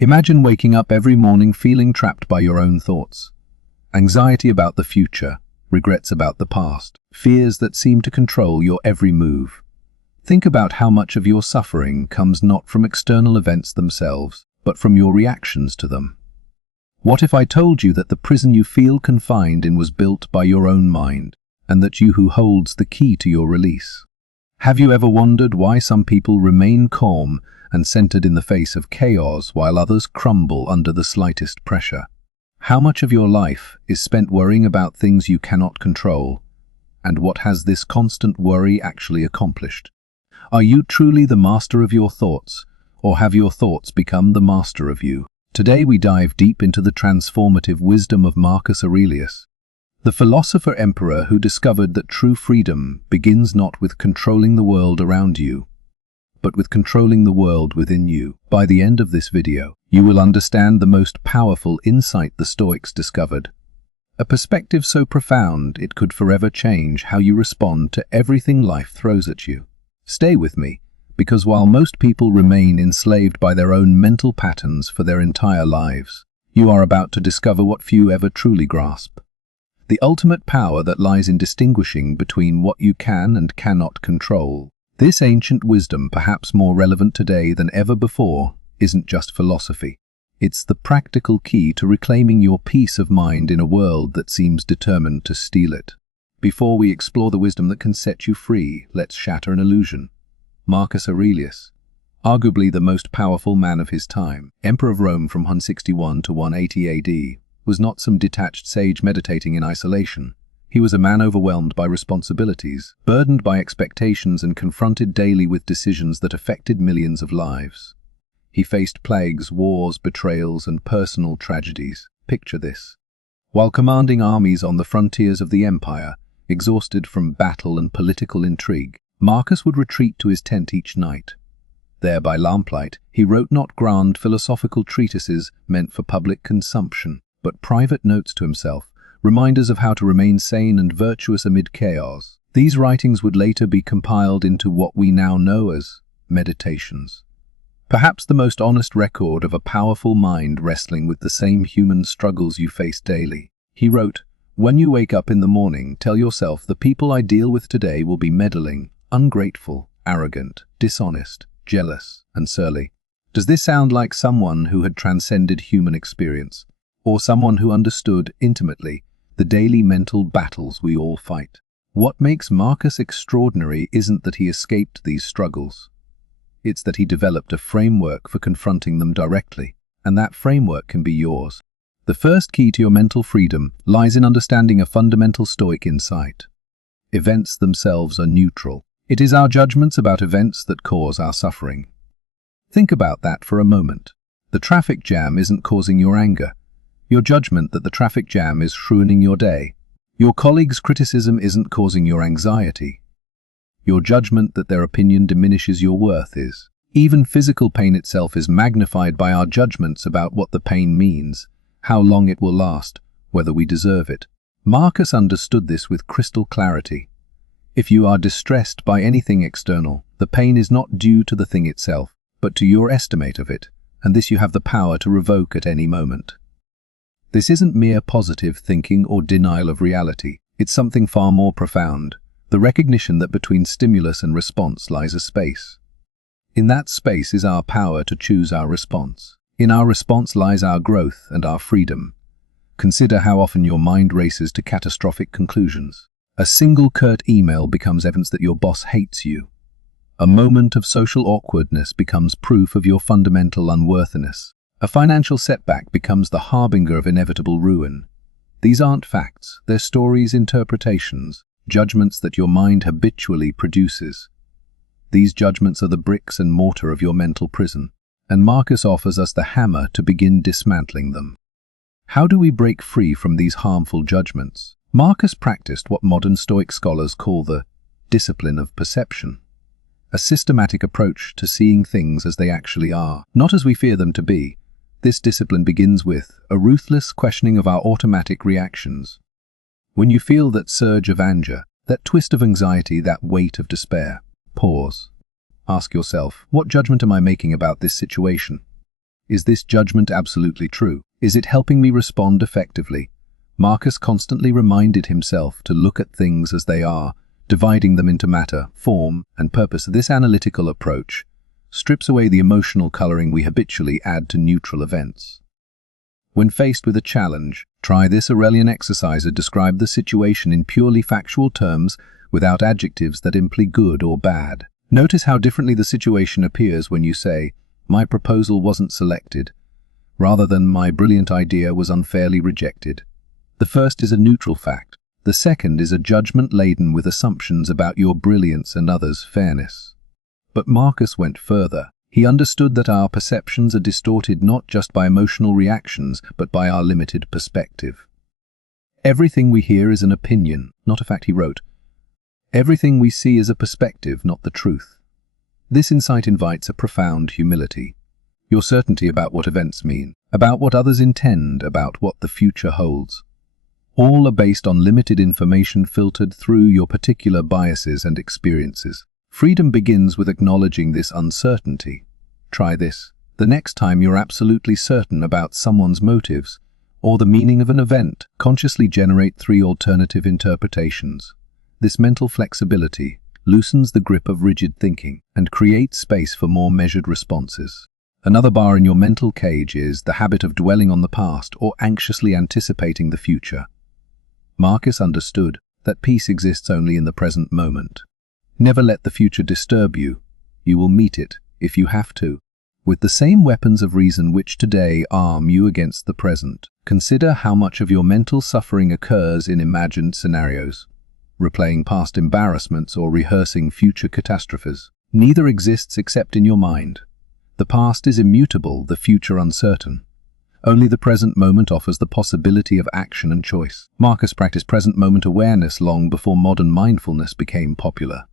Imagine waking up every morning feeling trapped by your own thoughts. Anxiety about the future, regrets about the past, fears that seem to control your every move. Think about how much of your suffering comes not from external events themselves, but from your reactions to them. What if I told you that the prison you feel confined in was built by your own mind, and that you who holds the key to your release? Have you ever wondered why some people remain calm and centered in the face of chaos while others crumble under the slightest pressure? How much of your life is spent worrying about things you cannot control? And what has this constant worry actually accomplished? Are you truly the master of your thoughts, or have your thoughts become the master of you? Today we dive deep into the transformative wisdom of Marcus Aurelius, the philosopher-emperor who discovered that true freedom begins not with controlling the world around you, but with controlling the world within you. By the end of this video, you will understand the most powerful insight the Stoics discovered, a perspective so profound it could forever change how you respond to everything life throws at you. Stay with me, because while most people remain enslaved by their own mental patterns for their entire lives, you are about to discover what few ever truly grasp: the ultimate power that lies in distinguishing between what you can and cannot control. This ancient wisdom, perhaps more relevant today than ever before, isn't just philosophy. It's the practical key to reclaiming your peace of mind in a world that seems determined to steal it. Before we explore the wisdom that can set you free, let's shatter an illusion. Marcus Aurelius, arguably the most powerful man of his time, Emperor of Rome from 161 to 180 AD, was not some detached sage meditating in isolation. He was a man overwhelmed by responsibilities, burdened by expectations, and confronted daily with decisions that affected millions of lives. He faced plagues, wars, betrayals, and personal tragedies. Picture this. While commanding armies on the frontiers of the empire, exhausted from battle and political intrigue, Marcus would retreat to his tent each night. There, by lamplight, he wrote not grand philosophical treatises meant for public consumption, but private notes to himself, reminders of how to remain sane and virtuous amid chaos. These writings would later be compiled into what we now know as Meditations. Perhaps the most honest record of a powerful mind wrestling with the same human struggles you face daily. He wrote, "When you wake up in the morning, tell yourself the people I deal with today will be meddling, ungrateful, arrogant, dishonest, jealous, and surly." Does this sound like someone who had transcended human experience, or someone who understood intimately the daily mental battles we all fight? What makes Marcus extraordinary isn't that he escaped these struggles. It's that he developed a framework for confronting them directly, and that framework can be yours. The first key to your mental freedom lies in understanding a fundamental Stoic insight. Events themselves are neutral. It is our judgments about events that cause our suffering. Think about that for a moment. The traffic jam isn't causing your anger. Your judgment that the traffic jam is ruining your day. Your colleague's criticism isn't causing your anxiety. Your judgment that their opinion diminishes your worth is. Even physical pain itself is magnified by our judgments about what the pain means, how long it will last, whether we deserve it. Marcus understood this with crystal clarity. If you are distressed by anything external, the pain is not due to the thing itself, but to your estimate of it, and this you have the power to revoke at any moment. This isn't mere positive thinking or denial of reality. It's something far more profound, the recognition that between stimulus and response lies a space. In that space is our power to choose our response. In our response lies our growth and our freedom. Consider how often your mind races to catastrophic conclusions. A single curt email becomes evidence that your boss hates you. A moment of social awkwardness becomes proof of your fundamental unworthiness. A financial setback becomes the harbinger of inevitable ruin. These aren't facts, they're stories, interpretations, judgments that your mind habitually produces. These judgments are the bricks and mortar of your mental prison, and Marcus offers us the hammer to begin dismantling them. How do we break free from these harmful judgments? Marcus practiced what modern Stoic scholars call the discipline of perception, a systematic approach to seeing things as they actually are, not as we fear them to be. This discipline begins with a ruthless questioning of our automatic reactions. When you feel that surge of anger, that twist of anxiety, that weight of despair, pause. Ask yourself, what judgment am I making about this situation? Is this judgment absolutely true? Is it helping me respond effectively? Marcus constantly reminded himself to look at things as they are, dividing them into matter, form, and purpose. This analytical approach strips away the emotional coloring we habitually add to neutral events. When faced with a challenge, try this Aurelian exercise and describe the situation in purely factual terms without adjectives that imply good or bad. Notice how differently the situation appears when you say, "My proposal wasn't selected," rather than "My brilliant idea was unfairly rejected." The first is a neutral fact. The second is a judgment laden with assumptions about your brilliance and others' fairness. But Marcus went further. He understood that our perceptions are distorted not just by emotional reactions, but by our limited perspective. Everything we hear is an opinion, not a fact, he wrote. Everything we see is a perspective, not the truth. This insight invites a profound humility. Your certainty about what events mean, about what others intend, about what the future holds. All are based on limited information filtered through your particular biases and experiences. Freedom begins with acknowledging this uncertainty. Try this. The next time you're absolutely certain about someone's motives or the meaning of an event, consciously generate 3 alternative interpretations. This mental flexibility loosens the grip of rigid thinking and creates space for more measured responses. Another bar in your mental cage is the habit of dwelling on the past or anxiously anticipating the future. Marcus understood that peace exists only in the present moment. Never let the future disturb you. You will meet it, if you have to, with the same weapons of reason which today arm you against the present. Consider how much of your mental suffering occurs in imagined scenarios, replaying past embarrassments or rehearsing future catastrophes. Neither exists except in your mind. The past is immutable, the future uncertain. Only the present moment offers the possibility of action and choice. Marcus practiced present moment awareness long before modern mindfulness became popular.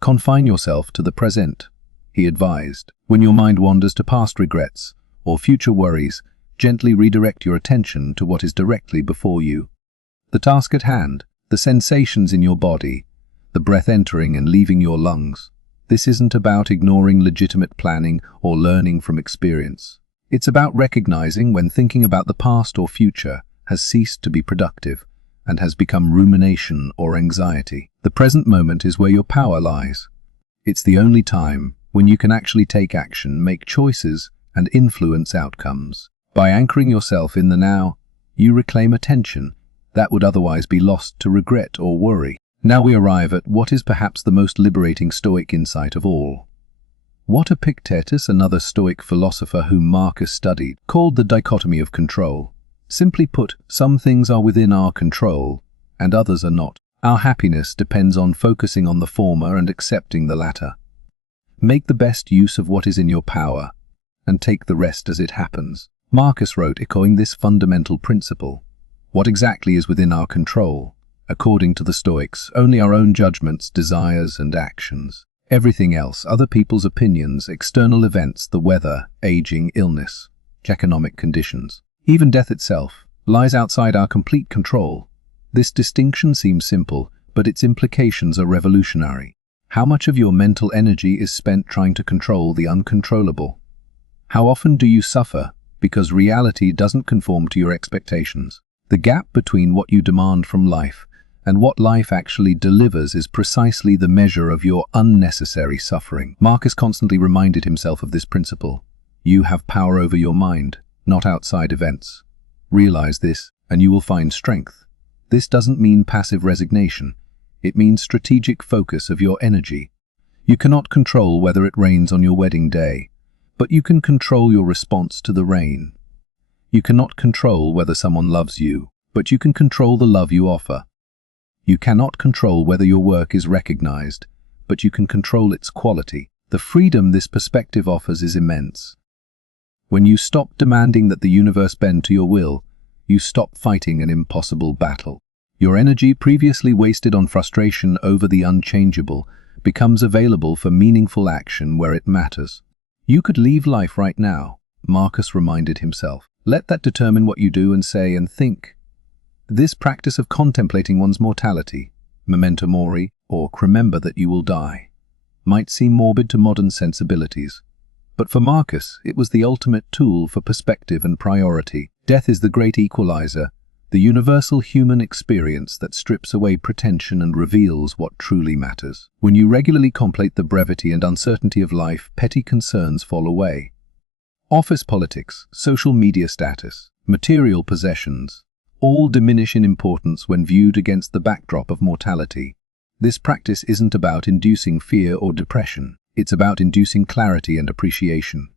Confine yourself to the present, he advised. When your mind wanders to past regrets or future worries, gently redirect your attention to what is directly before you. The task at hand, the sensations in your body, the breath entering and leaving your lungs. This isn't about ignoring legitimate planning or learning from experience. It's about recognizing when thinking about the past or future has ceased to be productive and has become rumination or anxiety. The present moment is where your power lies. It's the only time when you can actually take action, make choices, and influence outcomes. By anchoring yourself in the now, you reclaim attention that would otherwise be lost to regret or worry. Now we arrive at what is perhaps the most liberating Stoic insight of all. What Epictetus, another Stoic philosopher whom Marcus studied, called the dichotomy of control. Simply put, some things are within our control, and others are not. Our happiness depends on focusing on the former and accepting the latter. Make the best use of what is in your power, and take the rest as it happens. Marcus wrote, echoing this fundamental principle. What exactly is within our control? According to the Stoics, only our own judgments, desires, and actions. Everything else, other people's opinions, external events, the weather, aging, illness, economic conditions, even death itself, lies outside our complete control. This distinction seems simple, but its implications are revolutionary. How much of your mental energy is spent trying to control the uncontrollable? How often do you suffer because reality doesn't conform to your expectations? The gap between what you demand from life and what life actually delivers is precisely the measure of your unnecessary suffering. Marcus constantly reminded himself of this principle. You have power over your mind, not outside events. Realize this, and you will find strength. This doesn't mean passive resignation. It means strategic focus of your energy. You cannot control whether it rains on your wedding day, but you can control your response to the rain. You cannot control whether someone loves you, but you can control the love you offer. You cannot control whether your work is recognized, but you can control its quality. The freedom this perspective offers is immense. When you stop demanding that the universe bend to your will, you stop fighting an impossible battle. Your energy, previously wasted on frustration over the unchangeable, becomes available for meaningful action where it matters. You could leave life right now, Marcus reminded himself. Let that determine what you do and say and think. This practice of contemplating one's mortality, memento mori, or remember that you will die, might seem morbid to modern sensibilities, But for Marcus, it was the ultimate tool for perspective and priority. Death is the great equalizer, the universal human experience that strips away pretension and reveals what truly matters. When you regularly contemplate the brevity and uncertainty of life, petty concerns fall away. Office politics, social media status, material possessions, all diminish in importance when viewed against the backdrop of mortality. This practice isn't about inducing fear or depression. It's about inducing clarity and appreciation.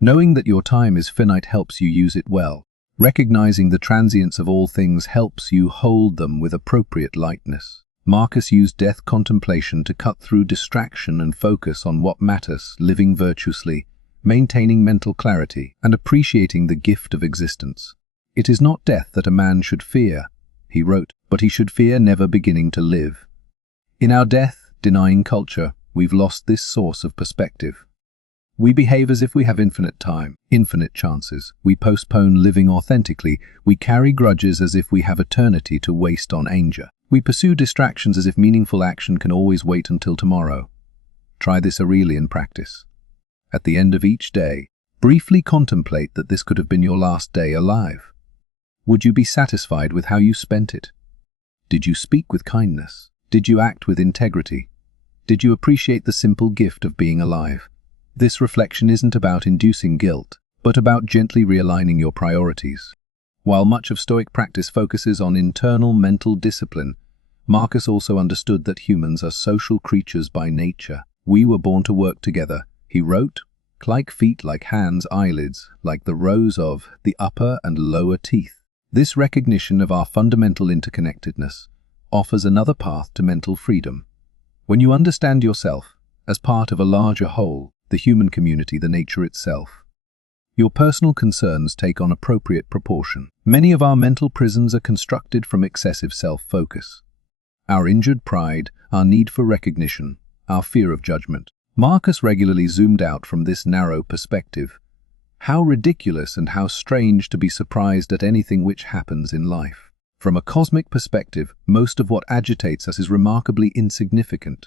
Knowing that your time is finite helps you use it well. Recognizing the transience of all things helps you hold them with appropriate lightness. Marcus used death contemplation to cut through distraction and focus on what matters, living virtuously, maintaining mental clarity, and appreciating the gift of existence. It is not death that a man should fear, he wrote, but he should fear never beginning to live. In our death-denying culture, we've lost this source of perspective. We behave as if we have infinite time, infinite chances. We postpone living authentically. We carry grudges as if we have eternity to waste on anger. We pursue distractions as if meaningful action can always wait until tomorrow. Try this Aurelian practice. At the end of each day, briefly contemplate that this could have been your last day alive. Would you be satisfied with how you spent it? Did you speak with kindness? Did you act with integrity? Did you appreciate the simple gift of being alive? This reflection isn't about inducing guilt, but about gently realigning your priorities. While much of Stoic practice focuses on internal mental discipline, Marcus also understood that humans are social creatures by nature. We were born to work together, he wrote, like feet, like hands, eyelids, like the rows of the upper and lower teeth. This recognition of our fundamental interconnectedness offers another path to mental freedom. When you understand yourself as part of a larger whole, the human community, the nature itself, your personal concerns take on appropriate proportion. Many of our mental prisons are constructed from excessive self-focus. Our injured pride, our need for recognition, our fear of judgment. Marcus regularly zoomed out from this narrow perspective. How ridiculous and how strange to be surprised at anything which happens in life. From a cosmic perspective, most of what agitates us is remarkably insignificant.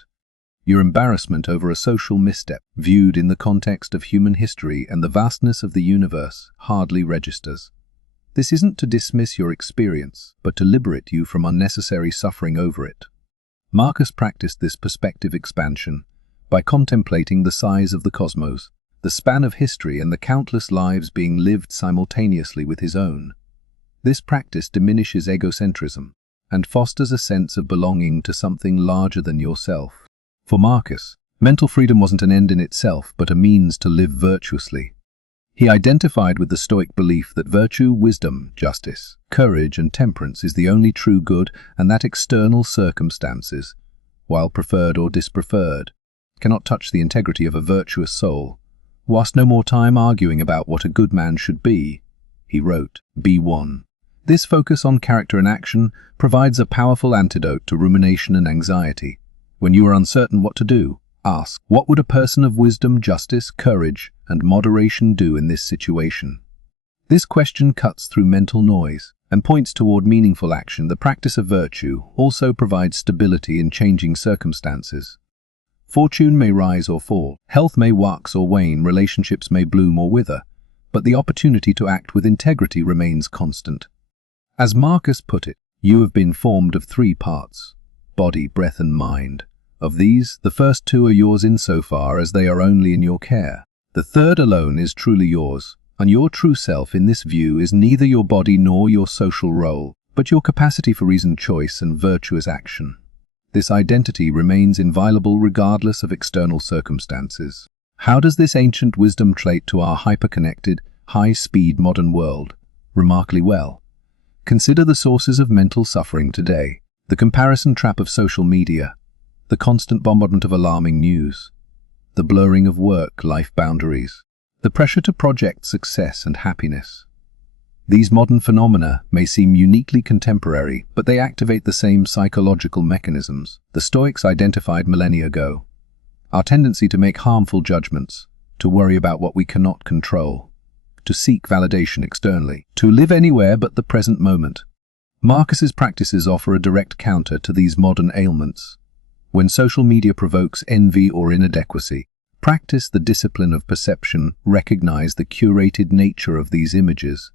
Your embarrassment over a social misstep, viewed in the context of human history and the vastness of the universe, hardly registers. This isn't to dismiss your experience, but to liberate you from unnecessary suffering over it. Marcus practiced this perspective expansion by contemplating the size of the cosmos, the span of history, and the countless lives being lived simultaneously with his own. This practice diminishes egocentrism and fosters a sense of belonging to something larger than yourself. For Marcus, mental freedom wasn't an end in itself, but a means to live virtuously. He identified with the Stoic belief that virtue, wisdom, justice, courage, and temperance is the only true good, and that external circumstances, while preferred or dispreferred, cannot touch the integrity of a virtuous soul. Waste no more time arguing about what a good man should be, he wrote, be one. This focus on character and action provides a powerful antidote to rumination and anxiety. When you are uncertain what to do, ask, what would a person of wisdom, justice, courage, and moderation do in this situation? This question cuts through mental noise and points toward meaningful action. The practice of virtue also provides stability in changing circumstances. Fortune may rise or fall, health may wax or wane, relationships may bloom or wither, but the opportunity to act with integrity remains constant. As Marcus put it, you have been formed of three parts: body, breath, and mind. Of these, the first two are yours insofar as they are only in your care. The third alone is truly yours, and your true self in this view is neither your body nor your social role, but your capacity for reasoned choice and virtuous action. This identity remains inviolable regardless of external circumstances. How does this ancient wisdom relate to our hyper-connected, high-speed modern world? Remarkably well. Consider the sources of mental suffering today: the comparison trap of social media, the constant bombardment of alarming news, the blurring of work-life boundaries, the pressure to project success and happiness. These modern phenomena may seem uniquely contemporary, but they activate the same psychological mechanisms the Stoics identified millennia ago. Our tendency to make harmful judgments, to worry about what we cannot control, to seek validation externally, to live anywhere but the present moment. Marcus's practices offer a direct counter to these modern ailments. When social media provokes envy or inadequacy, Practice the discipline of perception, recognize the curated nature of these images,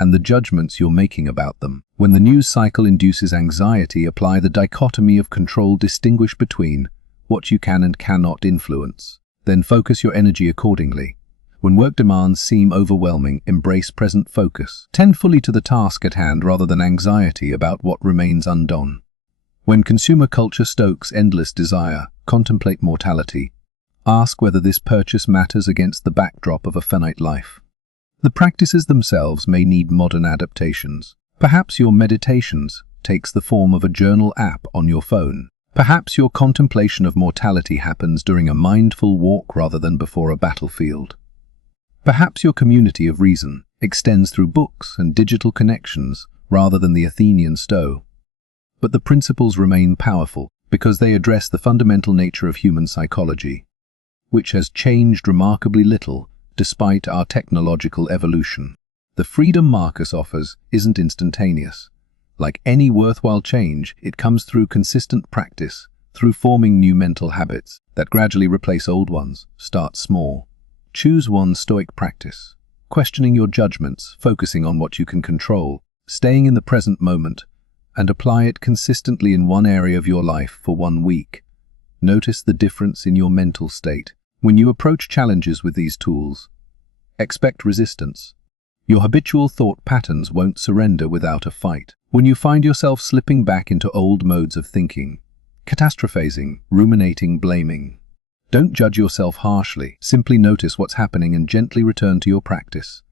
and the judgments you're making about them. When the news cycle induces anxiety, apply the dichotomy of control, distinguish between what you can and cannot influence. Then focus your energy accordingly. When work demands seem overwhelming, embrace present focus. Tend fully to the task at hand rather than anxiety about what remains undone. When consumer culture stokes endless desire, contemplate mortality. Ask whether this purchase matters against the backdrop of a finite life. The practices themselves may need modern adaptations. Perhaps your meditations takes the form of a journal app on your phone. Perhaps your contemplation of mortality happens during a mindful walk rather than before a battlefield. Perhaps your community of reason extends through books and digital connections rather than the Athenian Stoic. But the principles remain powerful because they address the fundamental nature of human psychology, which has changed remarkably little despite our technological evolution. The freedom Marcus offers isn't instantaneous. Like any worthwhile change, it comes through consistent practice, through forming new mental habits that gradually replace old ones. Start small. Choose one Stoic practice, questioning your judgments, focusing on what you can control, staying in the present moment, and apply it consistently in one area of your life for 1 week. Notice the difference in your mental state. When you approach challenges with these tools, expect resistance. Your habitual thought patterns won't surrender without a fight. When you find yourself slipping back into old modes of thinking, catastrophizing, ruminating, blaming, don't judge yourself harshly. Simply notice what's happening and gently return to your practice.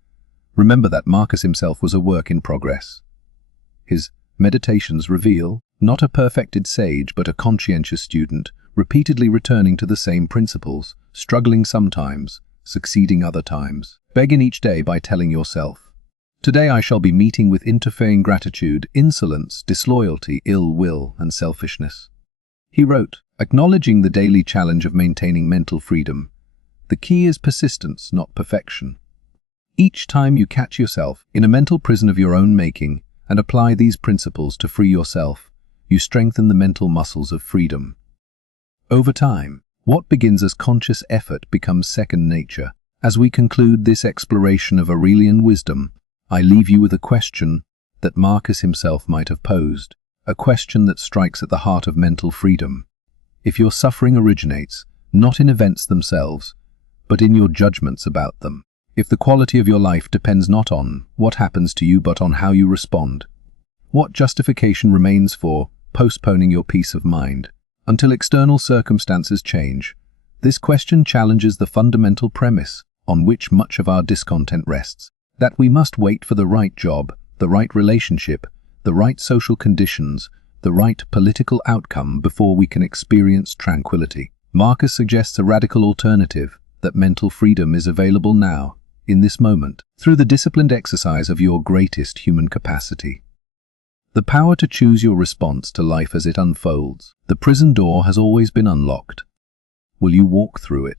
Remember that Marcus himself was a work in progress. His meditations reveal not a perfected sage but a conscientious student, repeatedly returning to the same principles, struggling sometimes, succeeding other times. Begin each day by telling yourself, "Today I shall be meeting with interfering gratitude, insolence, disloyalty, ill will, and selfishness." He wrote, acknowledging the daily challenge of maintaining mental freedom. The key is persistence, not perfection. Each time you catch yourself in a mental prison of your own making and apply these principles to free yourself, you strengthen the mental muscles of freedom. Over time, what begins as conscious effort becomes second nature. As we conclude this exploration of Aurelian wisdom, I leave you with a question that Marcus himself might have posed, a question that strikes at the heart of mental freedom. If your suffering originates not in events themselves, but in your judgments about them, if the quality of your life depends not on what happens to you but on how you respond, what justification remains for postponing your peace of mind until external circumstances change? This question challenges the fundamental premise on which much of our discontent rests, that we must wait for the right job, the right relationship, the right social conditions, the right political outcome before we can experience tranquility. Marcus suggests a radical alternative, that mental freedom is available now, in this moment, through the disciplined exercise of your greatest human capacity. The power to choose your response to life as it unfolds. The prison door has always been unlocked. Will you walk through it?